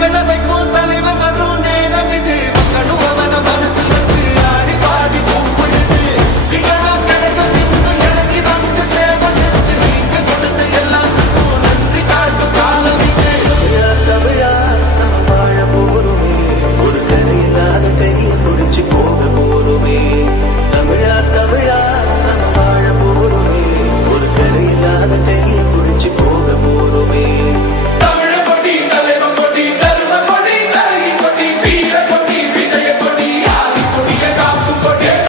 கனவை